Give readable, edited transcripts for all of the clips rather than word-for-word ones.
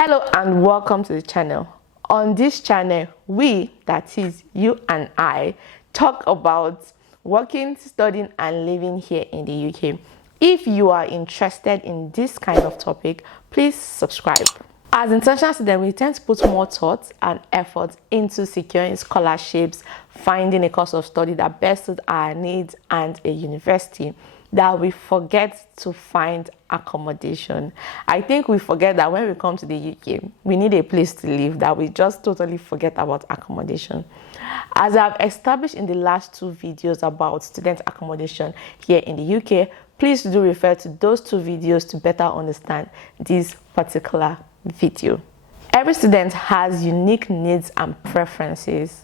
Hello and welcome to the channel. On this channel, we, that is you and I, talk about working, studying and living here in the UK. If you are interested in this kind of topic, please subscribe. As international students, we tend to put more thought and effort into securing scholarships, finding a course of study that best suits our needs and a university, that we forget to find accommodation. I think we forget that when we come to the UK, we need a place to live, that we just totally forget about accommodation. As I've established in the last two videos about student accommodation here in the UK, please do refer to those two videos to better understand this particular video. Every student has unique needs and preferences.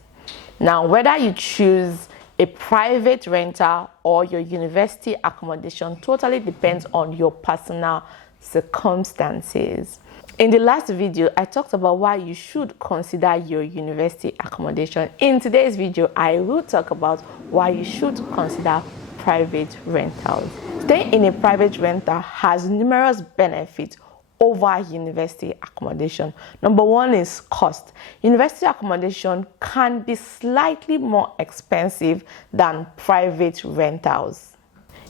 Now, whether you choose a private rental or your university accommodation totally depends on your personal circumstances. In the last video, I talked about why you should consider your university accommodation. In today's video, I will talk about why you should consider private rentals. Staying in a private rental has numerous benefits over university accommodation. Number one is cost. University accommodation can be slightly more expensive than private rentals.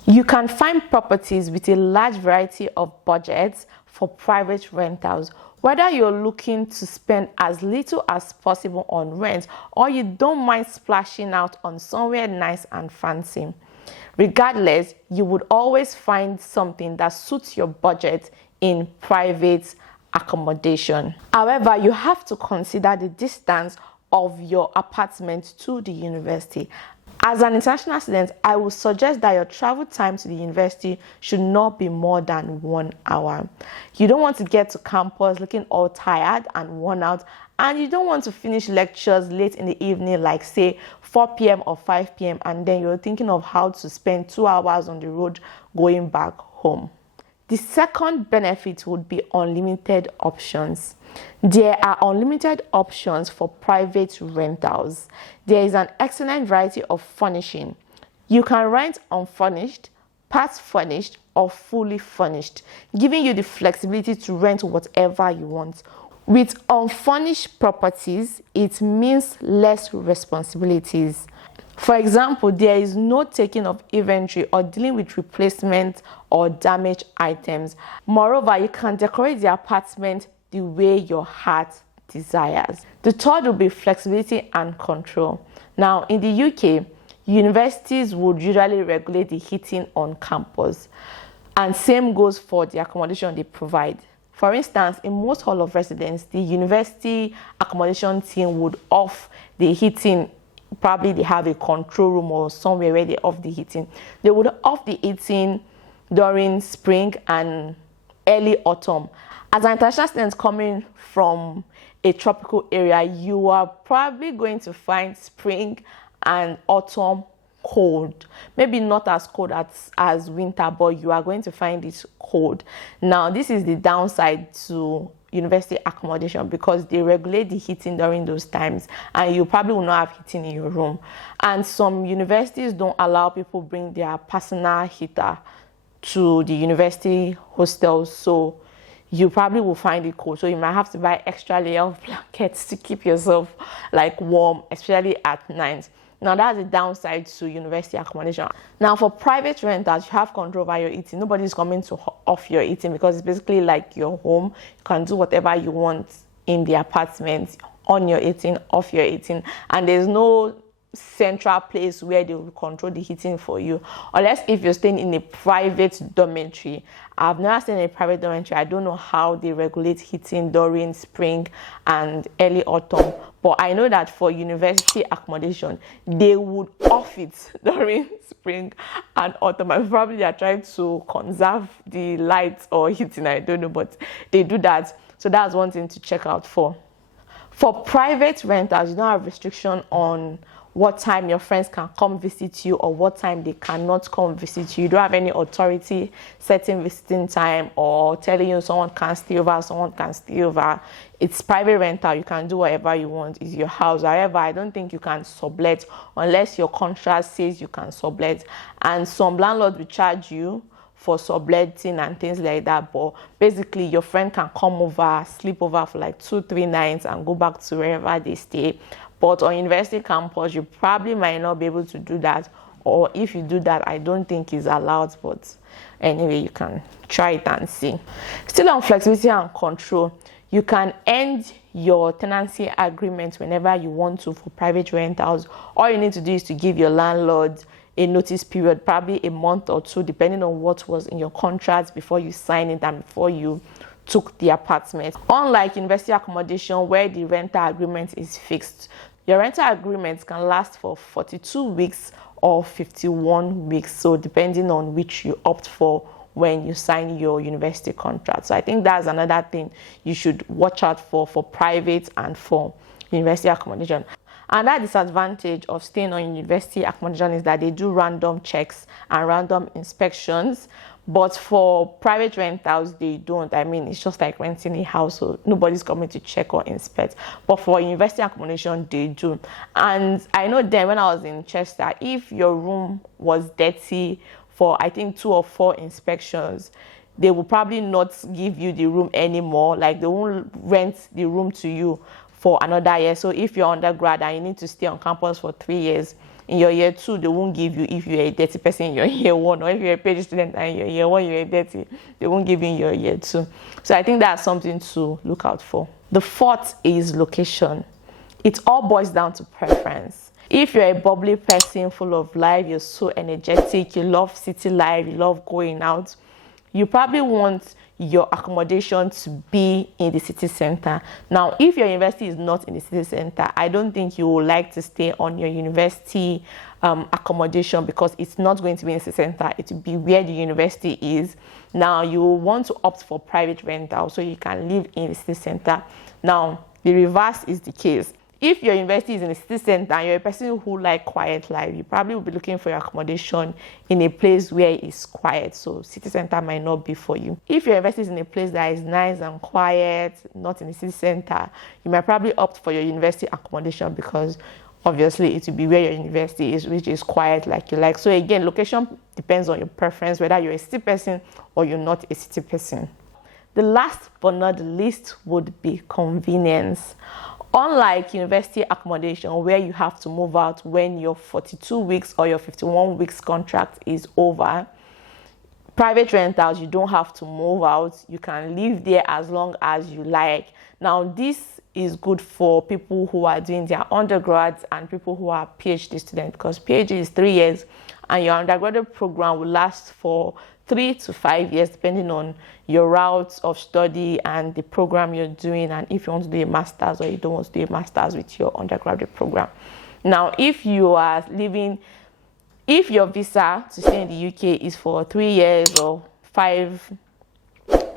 You can find properties with a large variety of budgets for private rentals. Whether you're looking to spend as little as possible on rent or you don't mind splashing out on somewhere nice and fancy. Regardless, you would always find something that suits your budget in private accommodation. However, you have to consider the distance of your apartment to the university. As an international student, I would suggest that your travel time to the university should not be more than 1 hour. You don't want to get to campus looking all tired and worn out, and you don't want to finish lectures late in the evening, like say 4 p.m. or 5 p.m., and then you're thinking of how to spend 2 hours on the road going back home. The second benefit would be unlimited options. There are unlimited options for private rentals. There is an excellent variety of furnishing. You can rent unfurnished, part furnished, or fully furnished, giving you the flexibility to rent whatever you want. With unfurnished properties, it means less responsibilities. For example, there is no taking of inventory or dealing with replacement or damaged items. Moreover, you can decorate the apartment the way your heart desires. The third will be flexibility and control. Now, in the UK, universities would usually regulate the heating on campus, and same goes for the accommodation they provide. For instance, in most hall of residence, the university accommodation team would off the heating. Probably they have a control room or somewhere where they off the heating. They would off the heating during spring and early autumn. As an international student coming from a tropical area, you are probably going to find spring and autumn cold. Maybe not as cold as winter, but you are going to find it cold. Now, this is the downside to university accommodation, because they regulate the heating during those times, and you probably will not have heating in your room. And some universities don't allow people bring their personal heater to the university hostels, so you probably will find it cold. So you might have to buy extra layer of blankets to keep yourself like warm, especially at night. Now, that's the downside to university accommodation. Now, for private rentals, you have control over your eating. Nobody's coming to off your eating, because it's basically like your home. You can do whatever you want in the apartment, on your eating, off your eating, and there's no central place where they will control the heating for you, unless if you're staying in a private dormitory. I've never stayed in a private dormitory. I don't know how they regulate heating during spring and early autumn, but I know that for university accommodation, they would off it during spring and autumn, and probably they are trying to conserve the lights or heating, I don't know, but they do that. So that's one thing to check out for. For private rentals, you don't have restriction on what time your friends can come visit you or what time they cannot come visit you. You don't have any authority setting visiting time or telling you someone can stay over, someone can stay over. It's private rental. You can do whatever you want. It's your house. However, I don't think you can sublet unless your contract says you can sublet. And some landlords will charge you for subletting and things like that, but basically your friend can come over, sleep over for like 2-3 nights and go back to wherever they stay. But on university campus, you probably might not be able to do that, or if you do that, I don't think it's allowed. But anyway, you can try it and see. Still on flexibility and control, you can end your tenancy agreement whenever you want to for private rentals. All you need to do is to give your landlord a notice period, probably a month or two, depending on what was in your contract before you sign it and before you took the apartment. Unlike university accommodation, where the rental agreement is fixed, your rental agreement can last for 42 weeks or 51 weeks, so depending on which you opt for when you sign your university contract. So I think that's another thing you should watch out for private and for university accommodation. Another disadvantage of staying on university accommodation is that they do random checks and random inspections. But for private rentals, they don't. I mean, it's just like renting a house, so nobody's coming to check or inspect. But for university accommodation, they do. And I know then when I was in Chester, if your room was dirty for, I think, 2 or 4 inspections, they will probably not give you the room anymore. Like, they won't rent the room to you for another year. So if you're undergrad and you need to stay on campus for 3 years, in your year 2, they won't give you if you're a dirty person in your year 1, or if you're a PhD student and in your year 1 you're dirty, they won't give you in your year 2. So I think that's something to look out for. The fourth is location. It all boils down to preference. If you're a bubbly person, full of life, you're so energetic, you love city life, you love going out, you probably want your accommodation to be in the city center. Now, if your university is not in the city center, I don't think you would like to stay on your university accommodation, because it's not going to be in the city center. It will be where the university is. Now, you will want to opt for private rental so you can live in the city center. Now, the reverse is the case. If your university is in the city center and you're a person who like quiet life, you probably will be looking for your accommodation in a place where it's quiet. So city center might not be for you. If your university is in a place that is nice and quiet, not in the city center, you might probably opt for your university accommodation, because obviously it will be where your university is, which is quiet like you like. So again, location depends on your preference, whether you're a city person or you're not a city person. The last but not the least would be convenience. Unlike university accommodation, where you have to move out when your 42 weeks or your 51 weeks contract is over, private rentals, you don't have to move out. You can live there as long as you like. Now, this is good for people who are doing their undergrads and people who are PhD students, because PhD is 3 years and your undergraduate program will last for 3 to 5 years, depending on your routes of study and the program you're doing, and if you want to do a master's or you don't want to do a master's with your undergraduate program. Now, if you are living, if your visa to stay in the UK is for 3 years or 5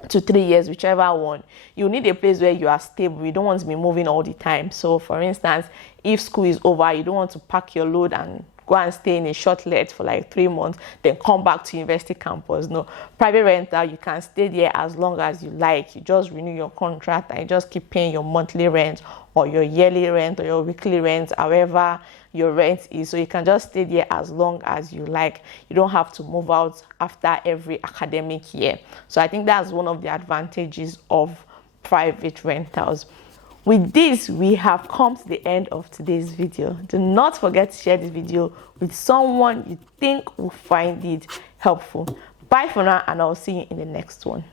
to 3 years, whichever one, you need a place where you are stable. You don't want to be moving all the time. So for instance, if school is over, you don't want to pack your load and go and stay in a short let for like 3 months, then come back to university campus. No, private rental, you can stay there as long as you like. You just renew your contract and you just keep paying your monthly rent or your yearly rent or your weekly rent, however your rent is. So you can just stay there as long as you like. You don't have to move out after every academic year. So I think that's one of the advantages of private rentals. With this, we have come to the end of today's video. Do not forget to share this video with someone you think will find it helpful. Bye for now, and I'll see you in the next one.